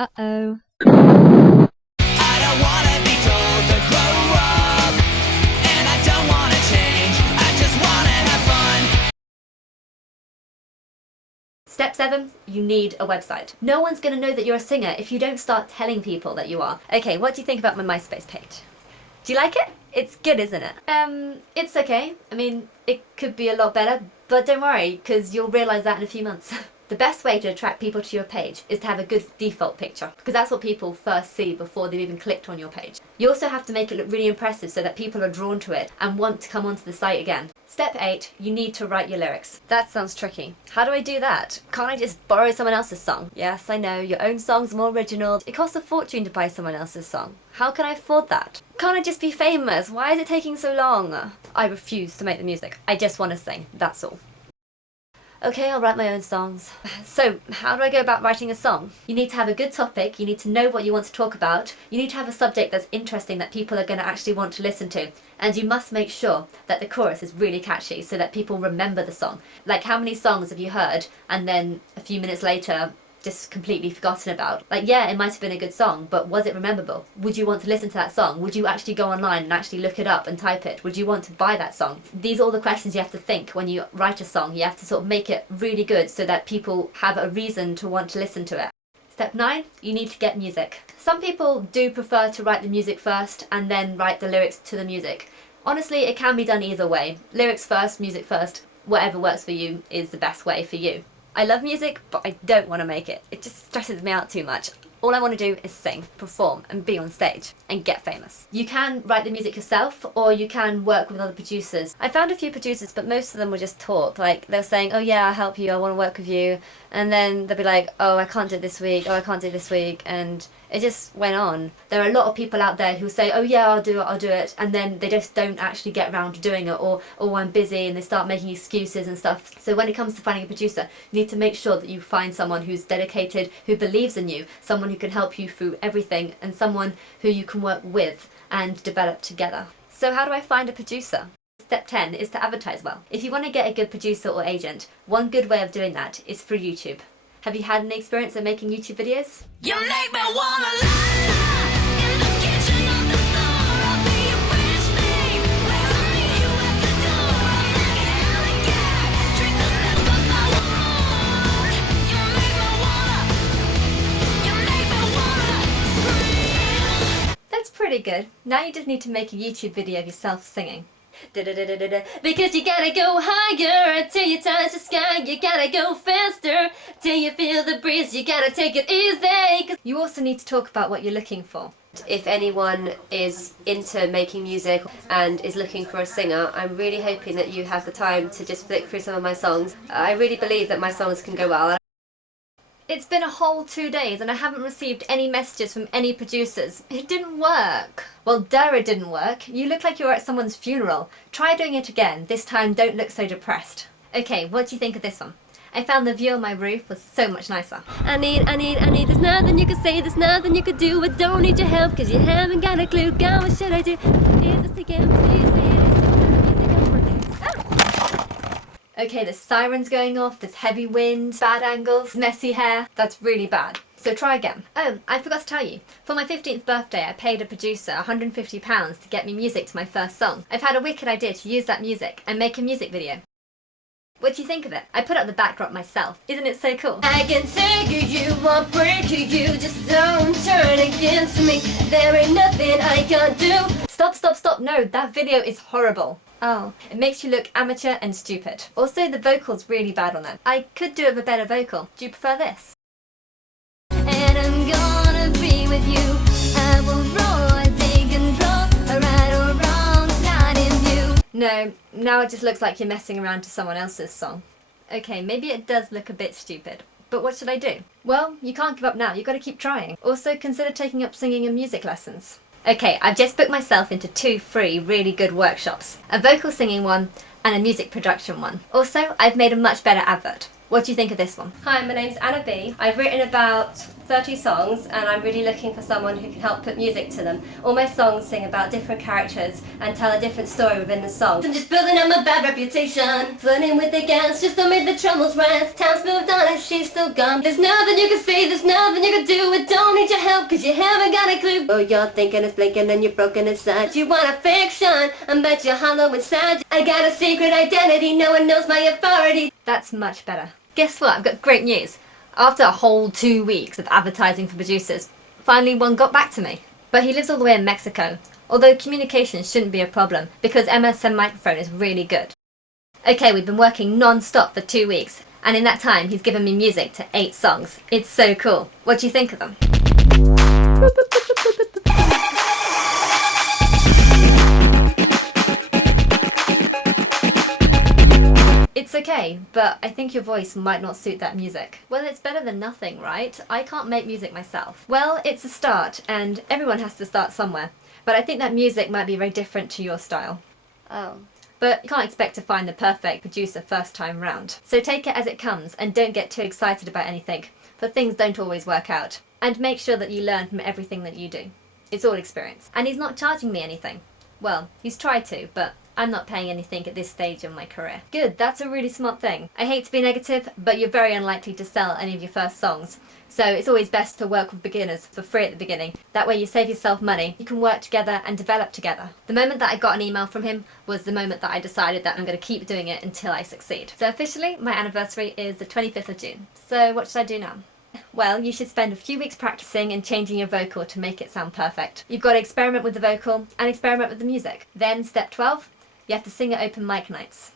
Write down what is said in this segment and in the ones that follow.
Uh-oh. I don't wanna be told to grow up, and I don't wanna change, I just wanna have fun. Step 7, you need a website. No one's gonna know that you're a singer if you don't start telling people that you are. Okay, what do you think about my MySpace page? Do you like it? It's good, isn't it? It's okay. I mean, it could be a lot better, but don't worry, because you'll realise that in a few months. The best way to attract people to your page is to have a good default picture, because that's what people first see before they've even clicked on your page. You also have to make it look really impressive so that people are drawn to it and want to come onto the site again. Step 8, you need to write your lyrics. That sounds tricky. How do I do that? Can't I just borrow someone else's song? Yes, I know, your own song's more original. It costs a fortune to buy someone else's song. How can I afford that? Can't I just be famous? Why is it taking so long? I refuse to make the music. I just want to sing, that's all. Okay, I'll write my own songs. So, how do I go about writing a song? You need to have a good topic, you need to know what you want to talk about, you need to have a subject that's interesting that people are going to actually want to listen to, and you must make sure that the chorus is really catchy so that people remember the song. Like, how many songs have you heard and then a few minutes later just completely forgotten about? Like, yeah, it might have been a good song, but was it rememberable? Would you want to listen to that song? Would you actually go online and actually look it up and type it? Would you want to buy that song? These are all the questions you have to think when you write a song. You have to sort of make it really good so that people have a reason to want to listen to it. Step 9, you need to get music. Some people do prefer to write the music first and then write the lyrics to the music. Honestly, it can be done either way. Lyrics first, music first. Whatever works for you is the best way for you. I love music, but I don't want to make it. It just stresses me out too much. All I want to do is sing, perform, and be on stage, and get famous. You can write the music yourself, or you can work with other producers. I found a few producers, but most of them will just talk. Like, they're saying, oh yeah, I'll help you, I want to work with you. And then they'll be like, oh, I can't do it this week, oh, I can't do it this week. And it just went on. There are a lot of people out there who say, oh yeah, I'll do it, and then they just don't actually get around to doing it, or oh, I'm busy, and they start making excuses and stuff. So when it comes to finding a producer, you need to make sure that you find someone who's dedicated, who believes in you, someone who can help you through everything, and someone who you can work with and develop together. So how do I find a producer? Step 10 is to advertise well. If you want to get a good producer or agent, one good way of doing that is through YouTube. Have you had any experience of making YouTube videos? You make me wanna lie in the kitchen on the floor. I'll be your fresh meat. Where I'll meet you at the door. Like an alley cat, drink the milk of my wound. You make me wanna scream. That's pretty good. Now you just need to make a YouTube video of yourself singing. Da-da-da-da-da-da. Because you gotta go higher till you touch the sky. You gotta go faster till you feel the breeze. You gotta take it easy. 'Cause you also need to talk about what you're looking for. If anyone is into making music and is looking for a singer, I'm really hoping that you have the time to just flick through some of my songs. I really believe that my songs can go well. It's been a whole 2 days and I haven't received any messages from any producers. It didn't work. Well, duh, it didn't work. You look like you were at someone's funeral. Try doing it again. This time, don't look so depressed. Okay, what do you think of this one? I found the view on my roof was so much nicer. I need, there's nothing you can say, there's nothing you can do. I don't need your help, cause you haven't got a clue. God, what should I do? Is this again, please say it is just the music I'm working. Okay, there's sirens going off, there's heavy wind, bad angles, messy hair. That's really bad. So try again. Oh, I forgot to tell you. For my 15th birthday, I paid a producer £150 to get me music to my first song. I've had a wicked idea to use that music and make a music video. What do you think of it? I put up the backdrop myself. Isn't it so cool? I can take you, won't break you, just don't turn against me. There ain't nothing I can't do. Stop, no, that video is horrible. Oh, it makes you look amateur and stupid. Also, the vocal's really bad on that. I could do it with a better vocal. Do you prefer this? And I'm gonna be with you. I will roll, take control, right or wrong, not in you. No, now it just looks like you're messing around to someone else's song. Okay, maybe it does look a bit stupid. But what should I do? Well, you can't give up now, you've got to keep trying. Also, consider taking up singing and music lessons. Okay, I've just booked myself into 2 free really good workshops. A vocal singing one and a music production one. Also, I've made a much better advert. What do you think of this one? Hi, my name's Anna B. I've written about 30 songs, and I'm really looking for someone who can help put music to them. All my songs sing about different characters and tell a different story within the song. I'm just building up my bad reputation, flirting with the gas just to make the troubles rise. Time's moved on and she's still gone. There's nothing you can say, there's nothing you can do. I don't need your help cause you haven't got a clue. Oh, you're thinking it's blinking and you're broken inside. You want a fiction, I bet you're hollow inside. I got a secret identity, no one knows my authority. That's much better. Guess what? I've got great news. After a whole 2 weeks of advertising for producers, finally one got back to me. But he lives all the way in Mexico, although communication shouldn't be a problem because MSN Microphone is really good. Okay, we've been working non-stop for 2 weeks, and in that time he's given me music to 8 songs. It's so cool. What do you think of them? It's okay, but I think your voice might not suit that music. Well, it's better than nothing, right? I can't make music myself. Well, it's a start, and everyone has to start somewhere. But I think that music might be very different to your style. Oh. But you can't expect to find the perfect producer first time round. So take it as it comes, and don't get too excited about anything, for things don't always work out. And make sure that you learn from everything that you do. It's all experience. And he's not charging me anything. Well, he's tried to, but I'm not paying anything at this stage of my career. Good, that's a really smart thing. I hate to be negative, but you're very unlikely to sell any of your first songs. So it's always best to work with beginners for free at the beginning. That way you save yourself money, you can work together and develop together. The moment that I got an email from him was the moment that I decided that I'm going to keep doing it until I succeed. So officially, my anniversary is the 25th of June. So what should I do now? Well, you should spend a few weeks practicing and changing your vocal to make it sound perfect. You've got to experiment with the vocal and experiment with the music. Then step 12, you have to sing at open mic nights.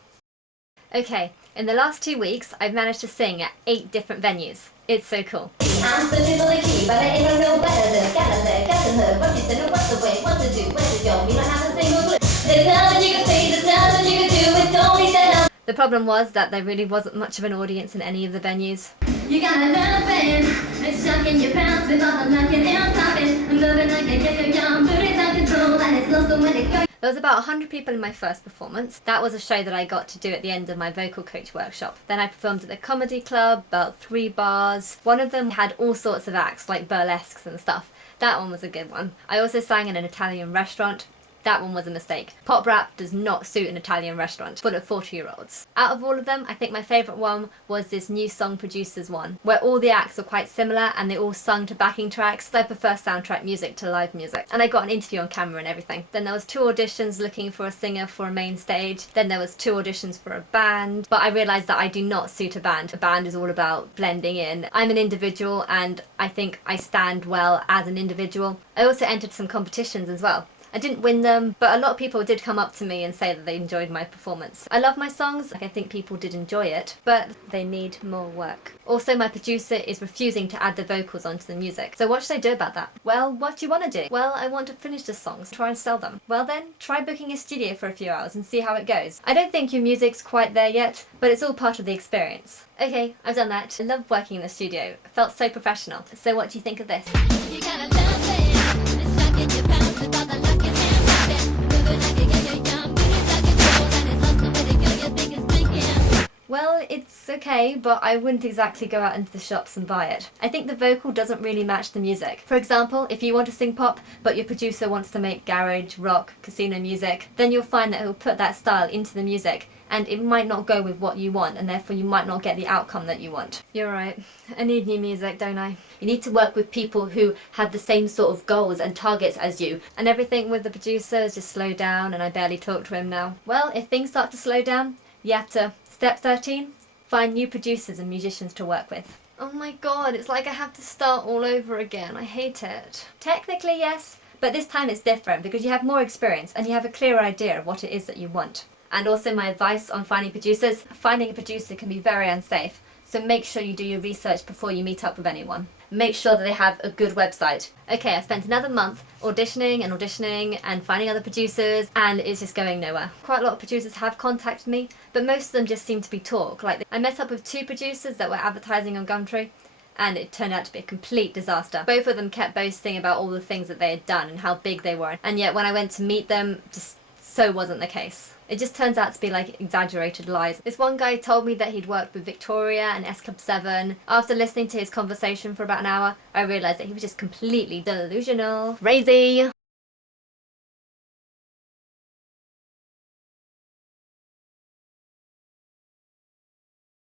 Okay, in the last 2 weeks, I've managed to sing at 8 different venues. It's so cool. I'm still the key, but I ain't no better. Gotta learn what you said, what's the way, what to do, where to go. You don't have a single clue. There's nothing you can say, there's nothing you can do, it don't need to help. The problem was that there really wasn't much of an audience in any of the venues. You gotta learn it. It's shocking your pants with all the knocking and popping. I'm moving like a young booty's out control, and it's lost when it goes. There was about 100 people in my first performance. That was a show that I got to do at the end of my vocal coach workshop. Then I performed at the comedy club, about 3 bars. One of them had all sorts of acts, like burlesques and stuff. That one was a good one. I also sang in an Italian restaurant. That one was a mistake. Pop rap does not suit an Italian restaurant full of 40-year-olds. Out of all of them, I think my favourite one was this New Song Producers one, where all the acts were quite similar and they all sung to backing tracks. So I prefer soundtrack music to live music. And I got an interview on camera and everything. Then there was 2 auditions looking for a singer for a main stage. Then there was 2 auditions for a band. But I realised that I do not suit a band. A band is all about blending in. I'm an individual and I think I stand well as an individual. I also entered some competitions as well. I didn't win them, but a lot of people did come up to me and say that they enjoyed my performance. I love my songs, I think people did enjoy it, but they need more work. Also, my producer is refusing to add the vocals onto the music. So what should I do about that? Well, what do you want to do? Well, I want to finish the songs, try and sell them. Well then, try booking a studio for a few hours and see how it goes. I don't think your music's quite there yet, but it's all part of the experience. Okay, I've done that. I love working in the studio. It felt so professional. So what do you think of this? You gotta love it. It's shocking your pants with all the knocking and popping. Moving like a young booty's out control, and it's lost when it goes, you think it's blinking. Well, it's okay, but I wouldn't exactly go out into the shops and buy it. I think the vocal doesn't really match the music. For example, if you want to sing pop, but your producer wants to make garage, rock, casino music, then you'll find that he'll put that style into the music, and it might not go with what you want, and therefore you might not get the outcome that you want. You're right. I need new music, don't I? You need to work with people who have the same sort of goals and targets as you, and everything with the producer has just slowed down, and I barely talk to him now. Well, if things start to slow down, you have to, step 13, find new producers and musicians to work with. Oh my god, it's like I have to start all over again. I hate it. Technically, yes, but this time it's different because you have more experience and you have a clearer idea of what it is that you want. And also my advice on finding producers, finding a producer can be very unsafe, so make sure you do your research before you meet up with anyone. Make sure that they have a good website. Okay, I spent another month auditioning and finding other producers, and it's just going nowhere. Quite a lot of producers have contacted me, but most of them just seem to be talk. Like, I met up with 2 producers that were advertising on Gumtree, and it turned out to be a complete disaster. Both of them kept boasting about all the things that they had done and how big they were, and yet when I went to meet them, just so wasn't the case. It just turns out to be like exaggerated lies. This one guy told me that he'd worked with Victoria and S Club 7. After listening to his conversation for about an hour, I realised that he was just completely delusional. Crazy!